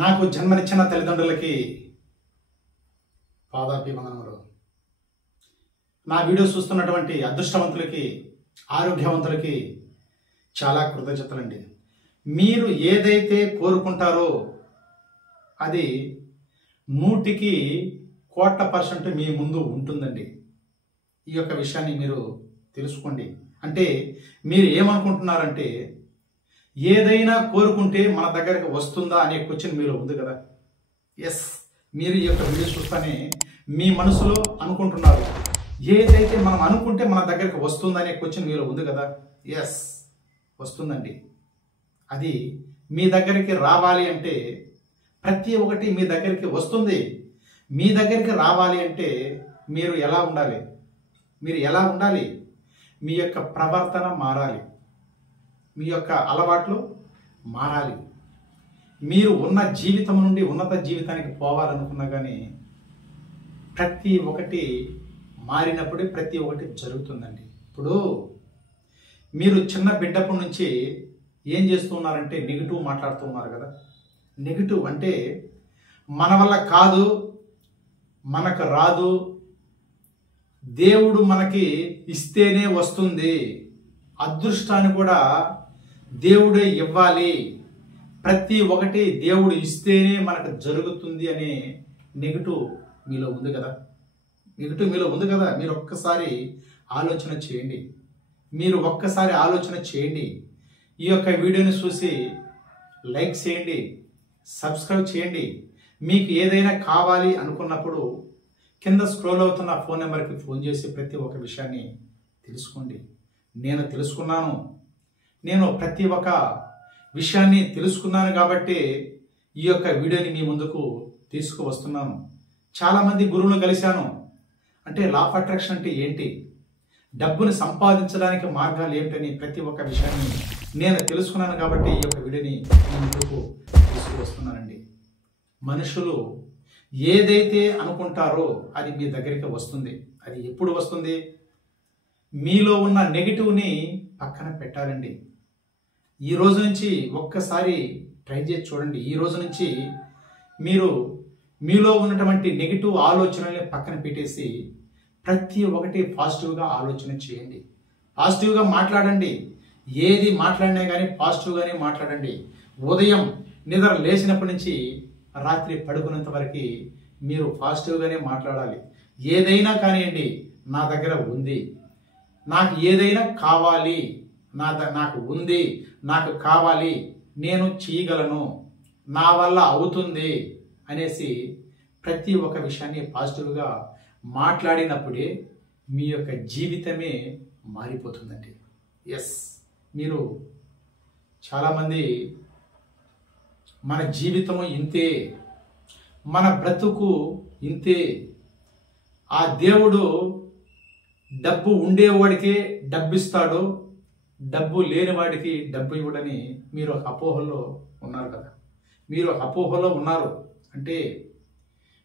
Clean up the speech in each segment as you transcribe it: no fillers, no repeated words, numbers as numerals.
నాకు జన్మనిచ్చిన తల్లిదండ్రులకి పాదాభివందనములు. నా వీడియో చూస్తున్నటువంటి అదృష్టవంతులకి, ఆరోగ్యవంతులకి చాలా కృతజ్ఞతలండి. మీరు ఏదైతే కోరుకుంటారో అది 100% మీ ముందు ఉంటుందండి. ఈ యొక్క విషయాన్ని మీరు తెలుసుకోండి. అంటే మీరు ఏమనుకుంటున్నారంటే, ఏదైనా కోరుకుంటే మన దగ్గరకు వస్తుందా అనే క్వశ్చన్ మీలో ఉంది కదా. ఎస్, మీరు ఈ యొక్క వీడియో చూస్తానే మీ మనసులో అనుకుంటున్నారు, ఏదైతే మనం అనుకుంటే మన దగ్గరకు వస్తుందా అనే క్వశ్చన్ మీలో ఉంది కదా. ఎస్, వస్తుందండి. అది మీ దగ్గరికి రావాలి అంటే ప్రతి ఒక్కటి మీ దగ్గరికి వస్తుంది. మీ దగ్గరికి రావాలి అంటే మీరు ఎలా ఉండాలి? మీ యొక్క ప్రవర్తన మారాలి, మీ యొక్క అలవాట్లు మారాలి. మీరు ఉన్న జీవితం నుండి ఉన్నత జీవితానికి పోవాలనుకున్నా కానీ ప్రతి ఒక్కటి మారినప్పుడే ప్రతి ఒక్కటి జరుగుతుందండి. ఇప్పుడు మీరు చిన్న బిడ్డప్పటి నుంచి ఏం చేస్తున్నారంటే నెగిటివ్ మాట్లాడుతూ ఉన్నారు కదా. నెగిటివ్ అంటే మన వల్ల కాదు, మనకు రాదు, దేవుడు మనకి ఇస్తేనే వస్తుంది, అదృష్టాన్ని కూడా దేవుడే ఇవ్వాలి, ప్రతి ఒక్కటి దేవుడు ఇస్తేనే మనకు జరుగుతుంది అనే నెగిటివ్ మీలో ఉంది కదా. మీరు ఒక్కసారి ఆలోచన చేయండి. ఈ యొక్క వీడియోని చూసి లైక్ చేయండి, సబ్స్క్రైబ్ చేయండి. మీకు ఏదైనా కావాలి అనుకున్నప్పుడు కింద స్క్రోల్ అవుతున్న ఫోన్ నెంబర్కి ఫోన్ చేసి ప్రతి ఒక్క విషయాన్ని తెలుసుకోండి. నేను తెలుసుకున్నాను, నేను ప్రతి ఒక్క విషయాన్ని తెలుసుకున్నాను కాబట్టి ఈ యొక్క వీడియోని మీ ముందుకు తీసుకువస్తున్నాను. చాలామంది గురువులను కలిశాను. అంటే లా ఆఫ్ అట్రాక్షన్ అంటే ఏంటి, డబ్బును సంపాదించడానికి మార్గాలు ఏమిటని ప్రతి ఒక్క విషయాన్ని నేను తెలుసుకున్నాను కాబట్టి ఈ యొక్క వీడియోని మీ ముందుకు తీసుకువస్తున్నానండి. మనుషులు ఏదైతే అనుకుంటారో అది మీ దగ్గరికి వస్తుంది. అది ఎప్పుడు వస్తుంది? మీలో ఉన్న నెగిటివ్ని పక్కన పెట్టాలండి. ఈ రోజు నుంచి ఒక్కసారి ట్రై చేసి చూడండి. ఈ రోజు నుంచి మీరు మీలో ఉన్నటువంటి నెగిటివ్ ఆలోచనల్ని పక్కన పెట్టేసి ప్రతి ఒక్కటి పాజిటివ్గా ఆలోచన చేయండి. పాజిటివ్గా మాట్లాడండి. ఏది మాట్లాడినా కానీ పాజిటివ్గానే మాట్లాడండి. ఉదయం నిద్ర లేచినప్పటి నుంచి రాత్రి పడుకునేంత వరకు మీరు పాజిటివ్గానే మాట్లాడాలి. ఏదైనా కానివ్వండి, నా దగ్గర ఉంది, నాకు ఏదైనా కావాలి, నాకు ఉంది, నాకు కావాలి, నేను చేయగలను, నా వల్ల అవుతుంది అనేసి ప్రతి ఒక్క విషయాన్ని పాజిటివ్గా మాట్లాడినప్పుడే మీ యొక్క జీవితమే మారిపోతుందండి. ఎస్, మీరు చాలామంది మన జీవితము ఇంతే, మన బ్రతుకు ఇంతే, ఆ దేవుడు డబ్బు ఉండేవాడికే డబ్బు ఇస్తాడు, డబ్బు లేనివాడికి డబ్బు ఇవ్వడని మీరు ఒక అపోహలో ఉన్నారు కదా. మీరు ఒక అపోహలో ఉన్నారు అంటే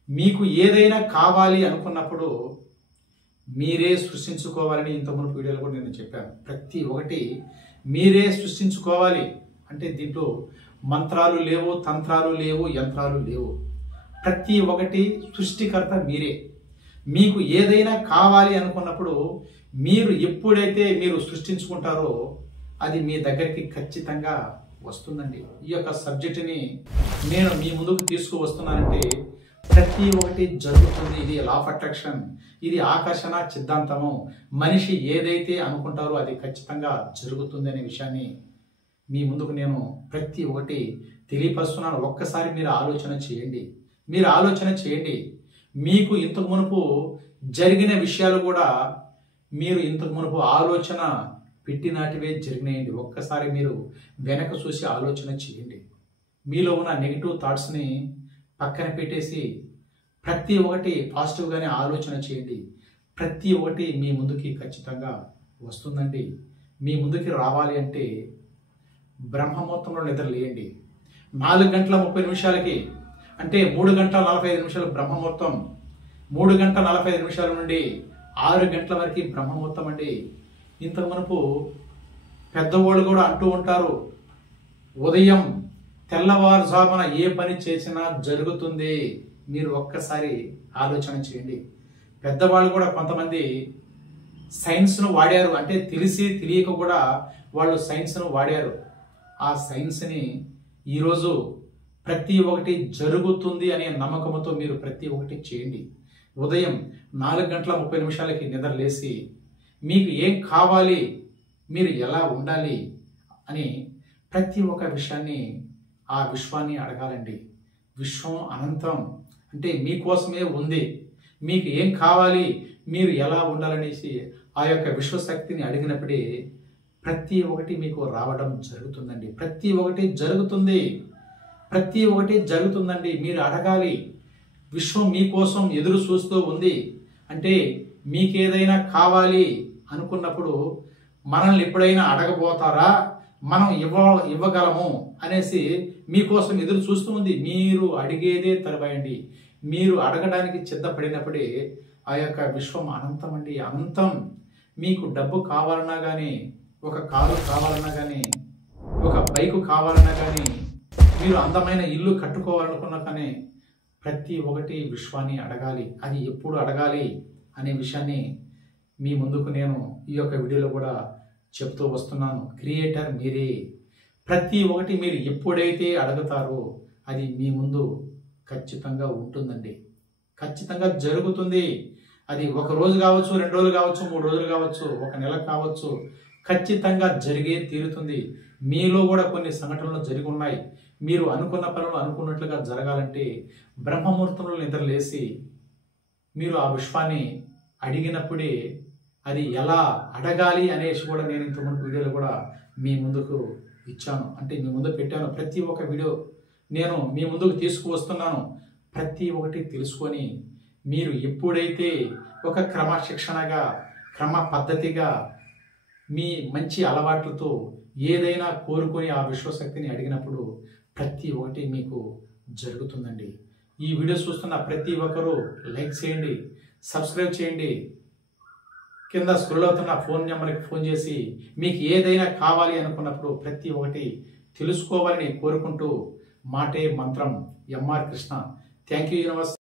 మీకు ఏదైనా కావాలి అనుకున్నప్పుడు మీరే సృష్టించుకోవాలని ఇంతకుముందు వీడియోలో కూడా నేను చెప్పాను. ప్రతి ఒక్కటి మీరే సృష్టించుకోవాలి. అంటే దీంట్లో మంత్రాలు లేవు, తంత్రాలు లేవు, యంత్రాలు లేవు. ప్రతి ఒక్కటి సృష్టికర్త మీరే. మీకు ఏదైనా కావాలి అనుకున్నప్పుడు మీరు ఎప్పుడైతే మీరు సృష్టించుకుంటారో అది మీ దగ్గరికి ఖచ్చితంగా వస్తుందండి. ఈ యొక్క సబ్జెక్టుని నేను మీ ముందుకు తీసుకువస్తున్నానంటే ప్రతి ఒక్కటి జరుగుతుంది. ఇది లా ఆఫ్ అట్రాక్షన్, ఇది ఆకర్షణ సిద్ధాంతము. మనిషి ఏదైతే అనుకుంటారో అది ఖచ్చితంగా జరుగుతుంది అనే విషయాన్ని మీ ముందుకు నేను ప్రతి ఒక్కటి తెలియపరుస్తున్నాను. ఒక్కసారి మీరు ఆలోచన చేయండి. మీకు ఇంతకు మునుపు జరిగిన విషయాలు కూడా మీరు ఇంతకు మునుపు ఆలోచన పెట్టినటివే జరిగినాయండి. ఒక్కసారి మీరు వెనక చూసి ఆలోచన చేయండి. మీలో ఉన్న నెగిటివ్ థాట్స్ని పక్కన పెట్టేసి ప్రతి ఒక్కటి పాజిటివ్గానే ఆలోచన చేయండి. ప్రతి ఒక్కటి మీ ముందుకి ఖచ్చితంగా వస్తుందండి. మీ ముందుకి రావాలి అంటే బ్రహ్మముహూర్తంలో నిద్రలేయండి. 4:30 అంటే 3:45 బ్రహ్మముహూర్తం, 3:45 నుండి 6 గంటల వరకు బ్రహ్మముహూర్తం అండి. ఇంతకు మనకు పెద్దవాళ్ళు కూడా అంటూ ఉంటారు, ఉదయం తెల్లవారుజామున ఏ పని చేసినా జరుగుతుంది. మీరు ఒక్కసారి ఆలోచన చేయండి. పెద్దవాళ్ళు కూడా కొంతమంది సైన్స్ను వాడారు, అంటే తెలిసి తెలియక కూడా వాళ్ళు సైన్స్ను వాడారు. ఆ సైన్స్ని ఈరోజు ప్రతి ఒక్కటి జరుగుతుంది అనే నమ్మకంతో మీరు ప్రతి ఒక్కటి చేయండి. ఉదయం 4:30 నిద్ర లేసి మీకు ఏం కావాలి, మీరు ఎలా ఉండాలి అని ప్రతి ఒక్క విషయాన్ని ఆ విశ్వాన్ని అడగాలండి. విశ్వం అనంతం, అంటే మీకోసమే ఉంది. మీకు ఏం కావాలి, మీరు ఎలా ఉండాలనేసి ఆ యొక్క విశ్వశక్తిని అడిగినప్పుడే ప్రతి ఒక్కటి మీకు రావడం జరుగుతుందండి. ప్రతి ఒక్కటి జరుగుతుంది, ప్రతి ఒక్కటి జరుగుతుందండి. మీరు అడగాలి. విశ్వం మీకోసం ఎదురు చూస్తూ ఉంది. అంటే మీకేదైనా కావాలి అనుకున్నప్పుడు మనల్ని ఎప్పుడైనా అడగబోతారా, మనం ఇవ్వగలము అనేసి మీకోసం ఎదురు చూస్తూ ఉంది. మీరు అడిగేదే తరవేయండి. మీరు అడగడానికి సిద్ధపడినప్పుడే ఆ యొక్క విశ్వం అనంతం అండి, అనంతం. మీకు డబ్బు కావాలన్నా కానీ, ఒక కారు కావాలన్నా కానీ, ఒక బైకు కావాలన్నా కానీ, మీరు అందమైన ఇల్లు కట్టుకోవాలనుకున్నా కానీ ప్రతి ఒక్కటి విశ్వాన్ని అడగాలి. అది ఎప్పుడు అడగాలి అనే విషయాన్ని మీ ముందుకు నేను ఈ యొక్క వీడియోలో కూడా చెప్తూ వస్తున్నాను. క్రియేటర్ మీరే. ప్రతి ఒక్కటి మీరు ఎప్పుడైతే అడుగుతారో అది మీ ముందు ఖచ్చితంగా ఉంటుందండి, ఖచ్చితంగా జరుగుతుంది. అది ఒక రోజు కావచ్చు, 2 రోజులు కావచ్చు, 3 రోజులు కావచ్చు, ఒక నెల కావచ్చు, ఖచ్చితంగా జరిగే తీరుతుంది. మీలో కూడా కొన్ని సంఘటనలు జరిగి ఉన్నాయి. మీరు అనుకున్న పనులు అనుకున్నట్లుగా జరగాలంటే బ్రహ్మముహూర్తంలో నిద్రలేసి మీరు ఆ విశ్వాన్ని అడిగినప్పుడే అది ఎలా అడగాలి అనేసి కూడా నేను ఇంతకుముందు వీడియోలో కూడా మీ ముందుకు ఇచ్చాను, అంటే మీ ముందు పెట్టాను. ప్రతి ఒక్క వీడియో నేను మీ ముందుకు తీసుకువస్తున్నాను. ప్రతి ఒక్కటి తెలుసుకొని మీరు ఎప్పుడైతే ఒక క్రమశిక్షణగా, క్రమ పద్ధతిగా, మీ మంచి అలవాట్లతో ఏదైనా కోరుకొని ఆ విశ్వశక్తిని అడిగినప్పుడు ప్రతి ఒక్కటి మీకు జరుగుతుందండి. ఈ వీడియో చూస్తున్న ప్రతి ఒక్కరూ లైక్ చేయండి, సబ్స్క్రైబ్ చేయండి. కింద స్క్రోల్ అవుతున్న ఫోన్ నెంబర్కి ఫోన్ చేసి మీకు ఏదైనా కావాలి అనుకున్నప్పుడు ప్రతి ఒక్కటి తెలుసుకోవాలని కోరుకుంటూ మాటే మంత్రం M R Krishna. Thank you universe.